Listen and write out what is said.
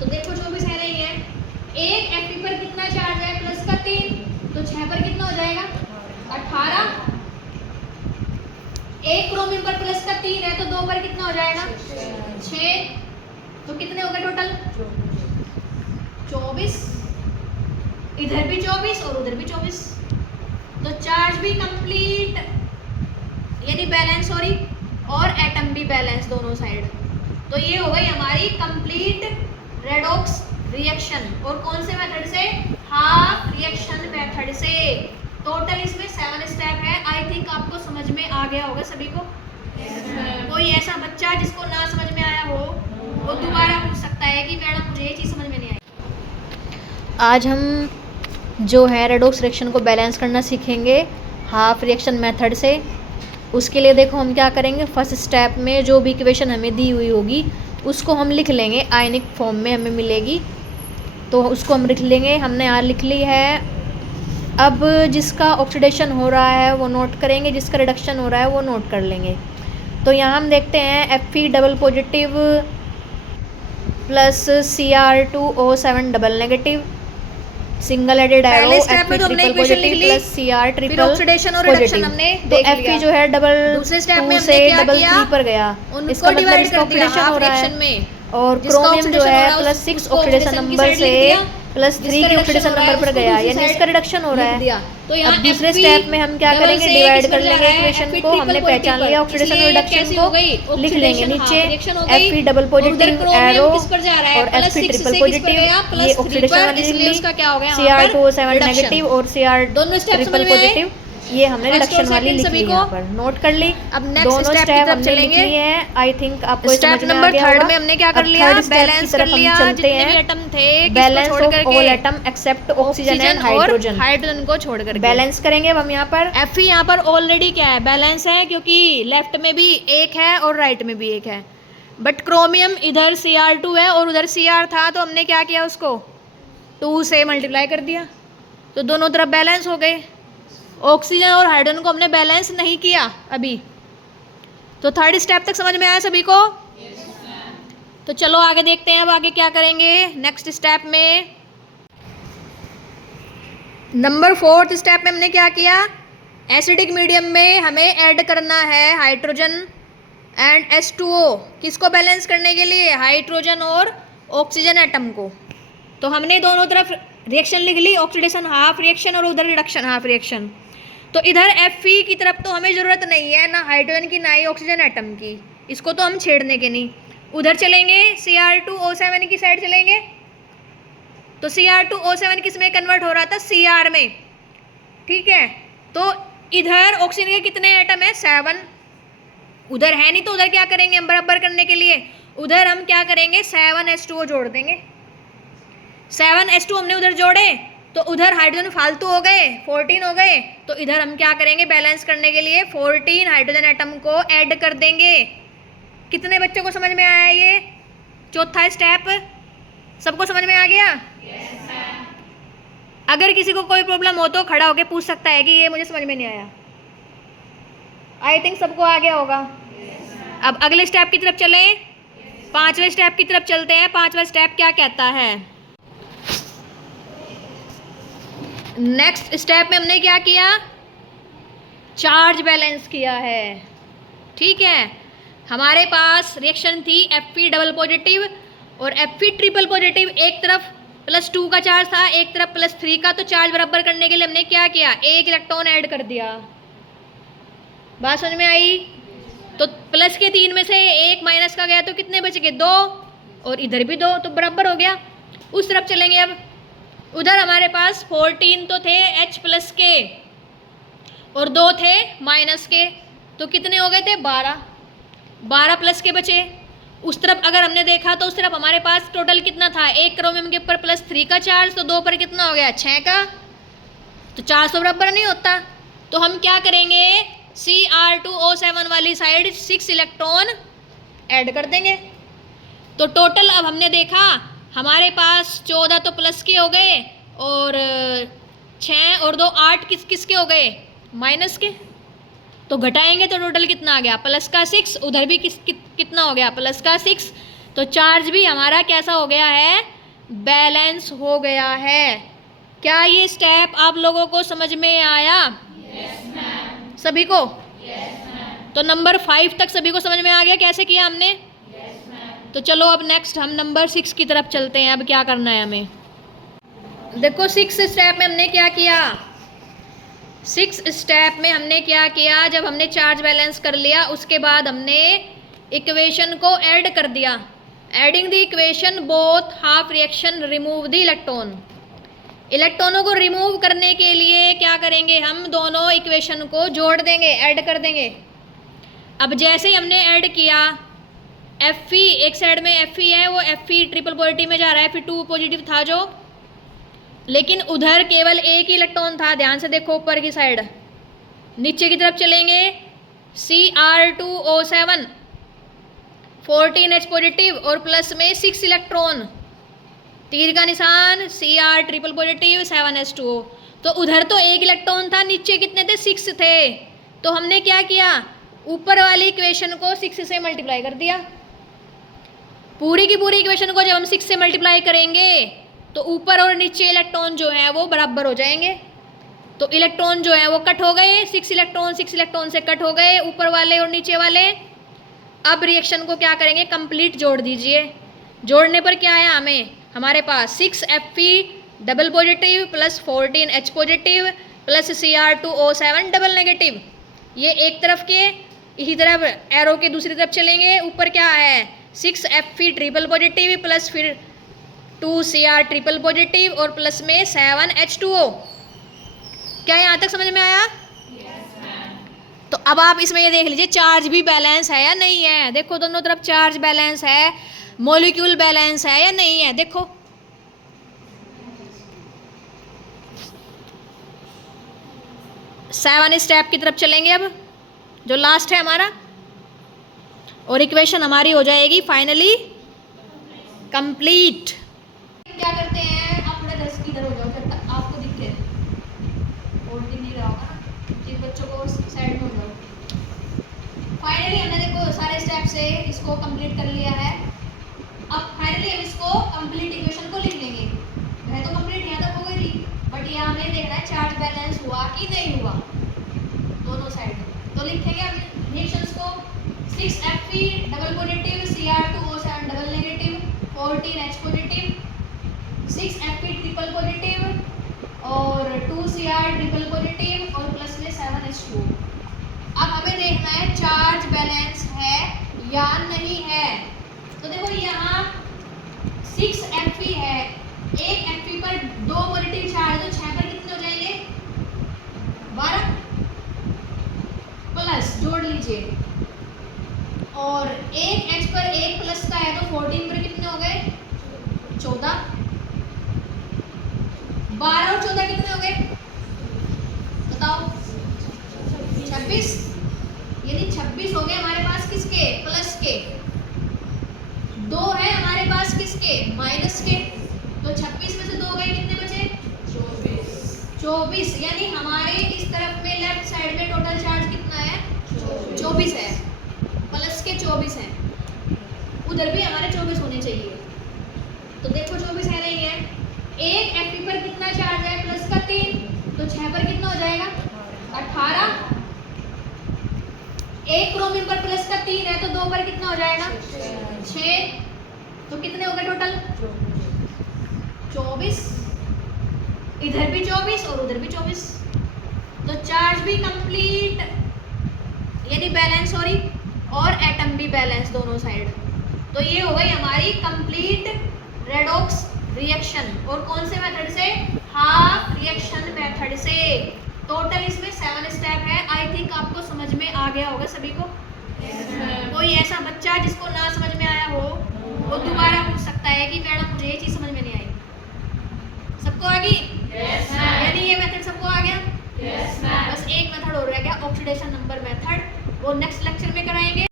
तो देखो 24 है नहीं है। एक Fe पर कितना चार्ज है, प्लस का 3, तो 6 पर कितना हो जाएगा 18। एक क्रोमियम पर प्लस का 3 है तो 2 पर कितना हो जाएगा 6। तो कितने हो गए टोटल 24। इधर भी 24 और उधर भी 24। तो चार्ज भी कंप्लीट यानी बैलेंस, सॉरी, और एटम भी बैलेंस दोनों साइड। तो ये हो गई हमारी कंप्लीट रेडॉक्स रिएक्शन। और कौन से मेथड से, हाफ रिएक्शन मेथड से। टोटल इसमें 7 स्टेप है। आई थिंक आपको समझ में आ गया होगा सभी को। कोई ऐसा बच्चा जिसको ना समझ में आया हो वो दोबारा पूछ सकता है कि मैडम मुझे ये चीज़ समझ में नहीं आई। आज हम जो है रेडॉक्स रिएक्शन को बैलेंस करना सीखेंगे हाफ रिएक्शन मेथड से। उसके लिए देखो हम क्या करेंगे, फर्स्ट स्टेप में जो भी इक्वेशन हमें दी हुई होगी उसको हम लिख लेंगे, आयनिक फॉर्म में हमें मिलेगी तो उसको हम लिख लेंगे। हमने यहाँ लिख ली है। अब जिसका ऑक्सीडेशन हो रहा है वो नोट करेंगे, जिसका रिडक्शन हो रहा है वो नोट कर लेंगे। तो यहाँ हम देखते हैं Fe double positive plus Cr2O7 double negative, single headed arrow Fe triple positive plus Cr triple oxidation और रिडक्शन हमने देख लिया। Fe जो है डबल 2 से डबल 3 पर गया, इसका मतलब इसका ऑक्सीडेशन हो रहा है। और क्रोमियम जो है प्लस 6 ऑक्सीडेशन नंबर से प्लस 3 के ऑक्सीडेशन नंबर पर गया, यानी इसका रिडक्शन हो रहा है। तो अब दूसरे स्टेप में हम क्या करेंगे, डिवाइड कर लेंगे इक्वेशन को। हमने पहचान लिया ऑक्सीडेशन और रिडक्शन को, लिख लेंगे नीचे Fe डबल पॉजिटिव एरो और Fe ट्रिपल पॉजिटिव, ये ऑक्सीडेशन वाली लिख ली। Cr2O7 नेगेटिव और Cr ट्रिपल पॉजिटिव, ये हमने रिडक्शन वाली लिख ली, यहाँ पर नोट कर ली। अब दोनों स्टेप हमने लिख लिए हैं। आई थिंक आपको स्टेप नंबर 3 में हमने क्या कर लिया, बैलेंस कर लिया जितने भी एटम थे, balance of all atom except oxygen and hydrogen, hydrogen को छोड़ करके बैलेंस करेंगे। अब हम यहाँ पर Fe यहाँ पर ऑलरेडी क्या है, बैलेंस है, क्योंकि लेफ्ट में भी एक है और राइट में भी एक है। बट क्रोमियम इधर Cr2 है और उधर Cr था, तो हमने क्या किया, उसको 2 से मल्टीप्लाई कर दिया, तो दोनों तरफ बैलेंस हो गए। ऑक्सीजन और हाइड्रोजन को हमने बैलेंस नहीं किया अभी। तो थर्ड स्टेप तक समझ में आया सभी को? तो चलो आगे देखते हैं अब आगे क्या करेंगे नेक्स्ट स्टेप में। नंबर 4 स्टेप में हमने क्या किया, एसिडिक मीडियम में हमें ऐड करना है हाइड्रोजन एंड H2O, किसको बैलेंस करने के लिए, हाइड्रोजन और ऑक्सीजन एटम को। तो हमने दोनों तरफ रिएक्शन लिख ली, ऑक्सीडेशन हाफ रिएक्शन और उधर रिडक्शन हाफ रिएक्शन। तो इधर Fe की तरफ तो हमें ज़रूरत नहीं है, ना हाइड्रोजन की ना ही ऑक्सीजन एटम की, इसको तो हम छेड़ने के नहीं। उधर चलेंगे Cr2O7 की साइड चलेंगे। तो Cr2O7 किस में कन्वर्ट हो रहा था, Cr में, ठीक है। तो इधर ऑक्सीजन के कितने एटम है, 7, उधर है नहीं, तो उधर क्या करेंगे हम बराबर करने के लिए, उधर हम क्या करेंगे 7H2O जोड़ देंगे। 7H2 हमने उधर जोड़े तो उधर हाइड्रोजन फालतू हो गए, 14 हो गए। तो इधर हम क्या करेंगे, बैलेंस करने के लिए 14 हाइड्रोजन एटम को ऐड कर देंगे। कितने बच्चों को समझ में आया ये चौथा स्टेप? सबको समझ में आ गया? yes, अगर किसी को कोई प्रॉब्लम हो तो खड़ा होकर पूछ सकता है कि ये मुझे समझ में नहीं आया। आई थिंक सबको आ गया होगा। yes, अब अगले स्टेप की तरफ चलें। yes, 5वें स्टेप की तरफ चलते हैं। 5वां स्टेप क्या कहता है, नेक्स्ट स्टेप में हमने क्या किया, चार्ज बैलेंस किया है, ठीक है। हमारे पास रिएक्शन थी Fe डबल पॉजिटिव और Fe ट्रिपल पॉजिटिव, एक तरफ +2 का चार्ज था, एक तरफ +3 का। तो चार्ज बराबर करने के लिए हमने क्या किया, एक इलेक्ट्रॉन ऐड कर दिया। बात समझ में आई? तो प्लस के 3 में से एक माइनस का गया तो कितने बच गए, 2, और इधर भी 2, तो बराबर हो गया। उस तरफ चलेंगे। अब उधर हमारे पास 14 तो थे H प्लस के और 2 थे माइनस के, तो कितने हो गए थे, 12 प्लस के बचे। उस तरफ अगर हमने देखा तो उस तरफ हमारे पास टोटल कितना था, एक क्रोमियम के ऊपर +3 का चार्ज, तो 2 पर कितना हो गया, 6 का। तो 400 बराबर नहीं होता, तो हम क्या करेंगे, Cr2O7 वाली साइड 6 इलेक्ट्रॉन ऐड कर देंगे। तो टोटल अब हमने देखा हमारे पास 14 तो प्लस के हो गए और 6 और 2 8 किस के हो गए, माइनस के। तो घटाएंगे तो टोटल कितना आ गया, प्लस का 6, उधर भी कितना हो गया, प्लस का 6। तो चार्ज भी हमारा कैसा हो गया है, बैलेंस हो गया है। क्या ये स्टेप आप लोगों को समझ में आया? सभी को? तो नंबर 5 तक सभी को समझ में आ गया कैसे किया हमने? तो चलो अब नेक्स्ट हम नंबर 6 की तरफ चलते हैं। अब क्या करना है हमें, देखो 6 स्टेप में हमने क्या किया। 6 स्टेप में हमने क्या किया, जब हमने चार्ज बैलेंस कर लिया उसके बाद हमने इक्वेशन को ऐड कर दिया। Adding the equation both half reaction remove the electron. इलेक्ट्रॉनों को रिमूव करने के लिए क्या करेंगे, हम दोनों इक्वेशन को जोड़ देंगे, ऐड कर देंगे। अब जैसे ही हमने ऐड किया, Fe एक साइड में Fe है, वो Fe ट्रिपल पॉजिटिव में जा रहा है, Fe2 पॉजिटिव था जो, लेकिन उधर केवल एक ही इलेक्ट्रॉन था। ध्यान से देखो ऊपर की साइड, नीचे की तरफ चलेंगे, Cr2O7 14H पॉजिटिव और प्लस में 6 इलेक्ट्रॉन, तीर का निशान, Cr ट्रिपल पॉजिटिव 7H2O। तो उधर तो एक इलेक्ट्रॉन था, नीचे कितने थे, 6 थे। तो हमने क्या किया, ऊपर वाली इक्वेशन को 6 से मल्टीप्लाई कर दिया। पूरी की पूरी इक्वेशन को जब हम 6 से मल्टीप्लाई करेंगे तो ऊपर और नीचे इलेक्ट्रॉन जो है वो बराबर हो जाएंगे। तो इलेक्ट्रॉन जो है वो कट हो गए, 6 इलेक्ट्रॉन से कट हो गए, ऊपर वाले और नीचे वाले। अब रिएक्शन को क्या करेंगे, कंप्लीट जोड़ दीजिए। जोड़ने पर क्या आया हमें, हमारे पास 6Fe double positive plus 14H positive plus Cr2O7 double negative. ये एक तरफ के, इसी तरफ एरो के दूसरी तरफ चलेंगे, ऊपर क्या है 6Fe ट्रिपल पॉजिटिव प्लस फिर 2Cr ट्रिपल पॉजिटिव और प्लस में 7H2O। क्या यहाँ तक समझ में आया? तो अब आप इसमें ये देख लीजिए चार्ज भी बैलेंस है या नहीं है। देखो दोनों तरफ चार्ज बैलेंस है, मॉलिक्यूल बैलेंस है या नहीं है। देखो 7 स्टेप की तरफ चलेंगे अब, जो लास्ट है हमारा, और इक्वेशन हमारी हो जाएगी फाइनली कंप्लीट। क्या करते हैं, आप थोड़ा 10 की इधर हो जाओ, फिर आपको दिखे और दिख नहीं रहा होगा ना, जिन बच्चों को साइड में हो जाओ। फाइनली हमने देखो सारे स्टेप से इसको कंप्लीट कर लिया है। अब फाइनली हम इसको कंप्लीट इक्वेशन को लिख लेंगे। वह तो कंप्लीट यहाँ तक हो गई थी, बट यहाँ हमें देखना है चार्ज बैलेंस हुआ कि नहीं हुआ दोनों साइड। तो लिखेंगे हम रिएक्शंस को, 6Fe double positive Cr2O7 double negative 14H positive 6Fe triple positive और 2Cr ट्रिपल पॉजिटिव और प्लस में 7H2। अब हमें देखना है चार्ज बैलेंस है या नहीं है। तो देखो यहाँ 6Fe है, एक Fe पर 2 पॉजिटिव चार्ज, तो 6 पर कितने हो जाएंगे 12 प्लस जोड़ लीजिए, और एक H पर एक प्लस का है तो 14 पर कितने हो गए 14, 12 और 14 कितने हो गए बताओ 26, यानी 26 हो गए हमारे पास किसके, प्लस के। 2 है हमारे पास किसके, माइनस के। तो 26 में से 2 गए, कितने बचे 24, यानी हमारे इस तरफ में लेफ्ट साइड में टोटल चार्ज कितना है 24 है, प्लस के 24 है। उधर भी हमारे 24 होने चाहिए। तो देखो 24 है नहीं है, एक Fe पर कितना चार्ज है प्लस का 3, तो 6 पर कितना हो जाएगा 18। एक क्रोमियम पर प्लस का 3 है तो 2 पर कितना हो जाएगा 6, तो कितने हो गए टोटल 24। इधर भी 24 और उधर भी 24, तो चार्ज भी कंप्लीट यानी बैलेंस सॉरी, और एटम भी बैलेंस दोनों साइड। तो ये हो गई हमारी कंप्लीट रेडॉक्स रिएक्शन। और कौन से मेथड से, हाफ रिएक्शन मेथड से। टोटल इसमें 7 स्टेप है। आई थिंक आपको समझ में आ गया होगा सभी को। कोई ऐसा बच्चा जिसको ना समझ में आया हो वो दोबारा पूछ सकता है कि